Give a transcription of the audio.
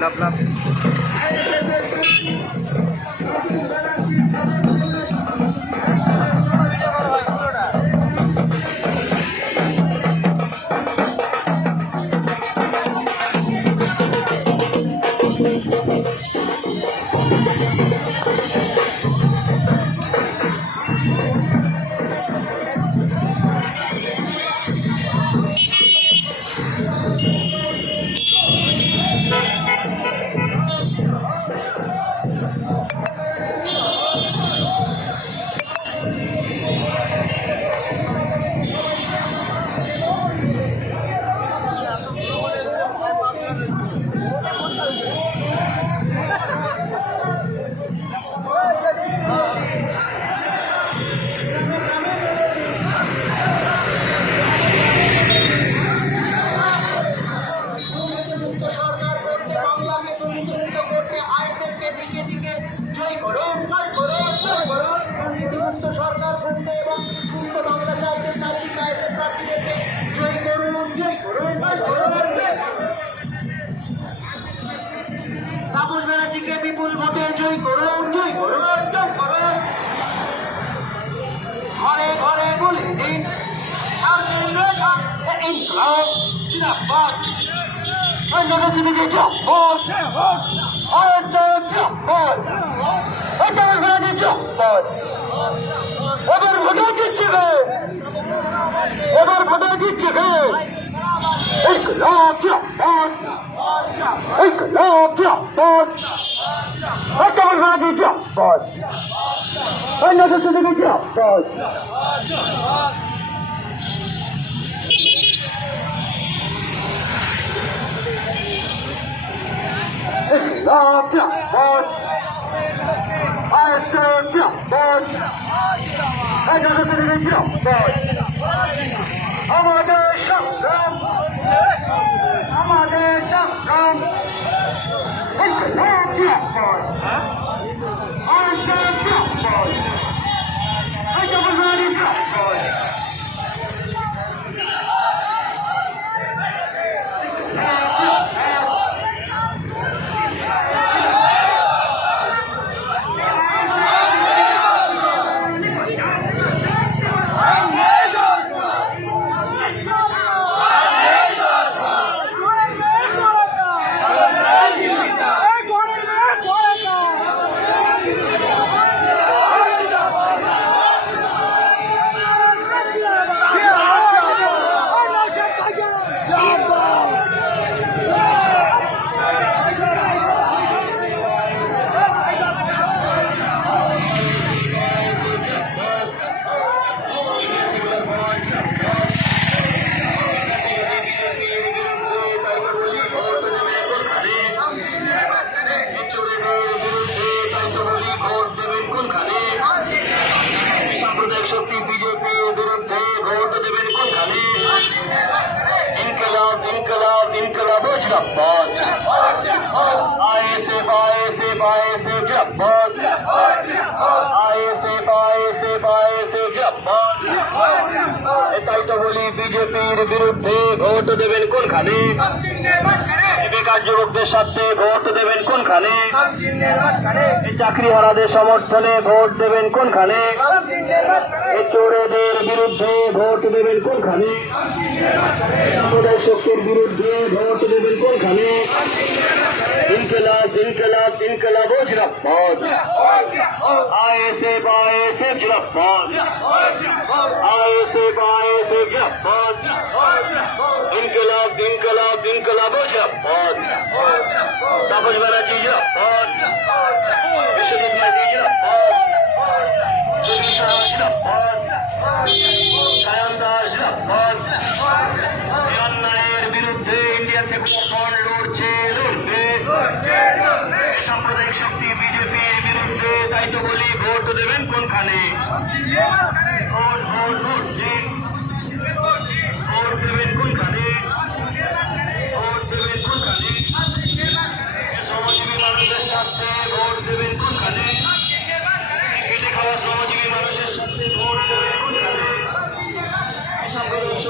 লাভ লাভ। জিন্দাবাদ Öldürülmesi Cabbar! Ayakta Cabbar! Ödemir Fadi Cabbar! Ömer Fadi çıkı! Ömer Fadi çıkı! İnkılap Cabbar! İnkılap Cabbar! Ödemir Fadi Cabbar! Öldürülmesi Cabbar! আমাদের সংগ্রাম আমাদের সংগ্রাম ইনকলাব জিন্দাবাদ ISF জিন্দাবাদ ISF জিন্দাবাদ সাম্প্রদায়িক শক্তি বিজেপি বিরুদ্ধে ভোট দেবেন কোনখানে ইনকলাব ইনকলাব জিরাবাদ আইএসএফ আইএসএফ আইএসএফ জিরাবাদ আইএসএফ আইএসএফ আইএসএফ জিরাবাদ তাই তো বলি বিজেপির বিরুদ্ধে ভোট দেবেন কোনখানে? বেকার যুবকদের সাথে ভোট দেবেন কোনখানে? এই চাকরিহারাদের সমর্থনে ভোট দেবেন কোনখানে? এই চোরেদের বিরুদ্ধে ভোট দেবেন কোনখানে? সাম্প্রদায়িক শক্তির বিরুদ্ধে ভোট দেবেন কোনখানে? ইনকলাব ইনকলাব ইনকলাব ও জিরাফত আইএসএফ আইএসএফ, জিরাফত। আইএসএফ আইএসএফ, জিরাফত। ইনকলাব ইনকলাব জিরাফত তাপস ব্যানার্জি জিরাফত বিশ্বজিৎ মাঝি জিরাফত সুনীল সাহা জিরাফত সায়ন দাস এই অন্যায়ের বিরুদ্ধে ইন্ডিয়া সেকুলার ফ্রন্ট লড়ছে লড়বে সাম্প্রদায়িক শক্তি বিজেপির বিরুদ্ধে, তাই তো বলি, ভোট দেবেন কোনখানে?